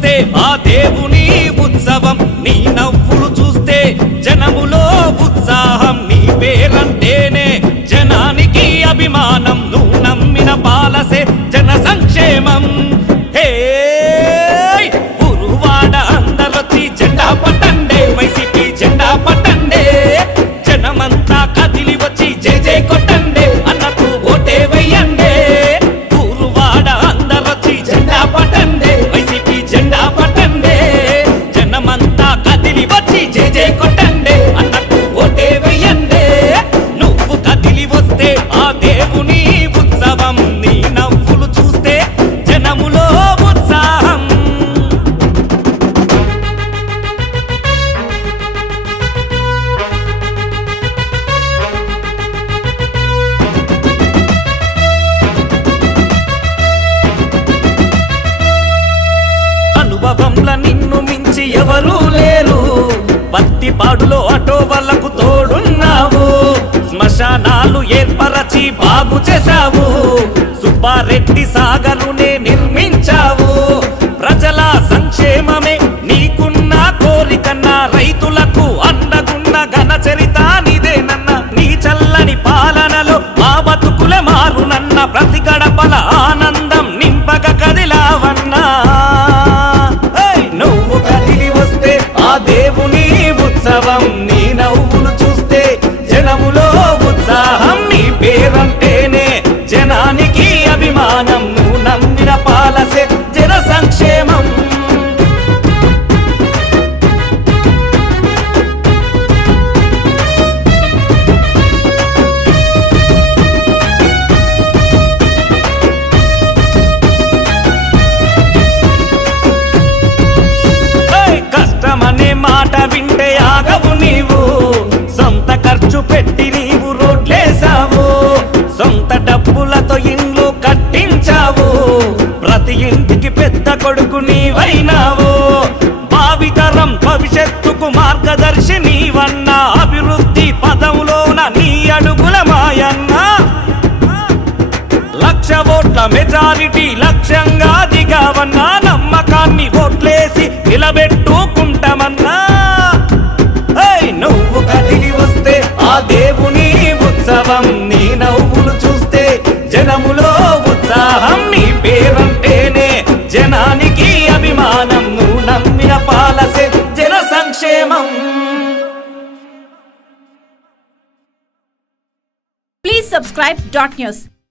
వస్తే ఆ దేవుని ఉత్సవం, నీ నవ్వులు చూస్తే జనములో ఉత్సాహం. నీ పేరంటేనే జనానికి అభిమానం, నువ్వు నమ్మిన పాలసే జన సంక్షేమం. హే ఊరువాడ అందరొచ్చి జెండా పట్టండే, వైసీపీ జెండా పట్టండే. జనమంతా కదిలి వచ్చి జై జై కొట్టండే, అన్నకు ఓటే వెయ్యండే. ఊరువాడ అందరొచ్చి జెండా పట్టండే, వైసీపీ జెండా పట్టండే. జనమంతా కదిలి వచ్చి జై జై కొట్టండే, అన్నకు ఓటే వెయ్యండే. నువ్వు కదిలి వస్తే ఆ దేవుని ఉత్సవం, నీ నవ్వులు చూస్తే జనములో ఉత్సాహం. అనుభవంలో నిన్ను మించి ఎవరూ లేరు, పత్తిపాడులో ఆటో వాళ్ళకు తోడున్నావు. శ్మశానాలు ఏర్పరచి బాగు చేశావు, సుబ్బారెడ్డి సాగరునే నిర్మించావు. ప్రజల సంక్షేమమే నీకున్న కోరికన్నా, రైతులకు అండగున్న ఘన చరిత నీదేనన్న. నీ చల్లని పాలనలో మా బతుకుల మారునన్న, ప్రతి గడపల ఆనందం నింపక కదిలావన్నా. నువ్వు కదిలి వస్తే ఆ దేవుని ఉత్సవం, నీ నవ్వులు చూస్తే జనములో ఉత్సాహం. నీ పేరంటేనే జనానికి అభిమానం, నువ్వు నమ్మిన పాలసే జన సంక్షేమం. కష్టమనే మాట వింటే ఆగవు నీవు, సొంత ఖర్చు పెట్టి నీవు రోడ్లేసావు. సొంత డబ్బులతో ఇండ్లు కట్టించావు, ప్రతి ఇంటికి పెద్ద కొడుకు నీవైనావు. భావితరం భవిష్యత్తుకు మార్గదర్శి నీవన్నా, అభివృద్ధి పదంలోన నీ అడుగుల మాయన్నా. 1,00,000 ఓట్ల మెజారిటీ లక్ష్యంగా దిగావన్నా, నమ్మకాన్ని ఓట్లేసి నిలబెట్టుకుంటామన్నా. నువ్వు కదిలి వస్తే ఆ దేవుని ఉత్సవం, నీ నవ్వులు చూస్తే జనములో ఉత్సాహం. నీ పేరంటేనే జనానికి అభిమానం, నువ్వు నమ్మిన పాలసే జన సంక్షేమం. Please subscribe .news.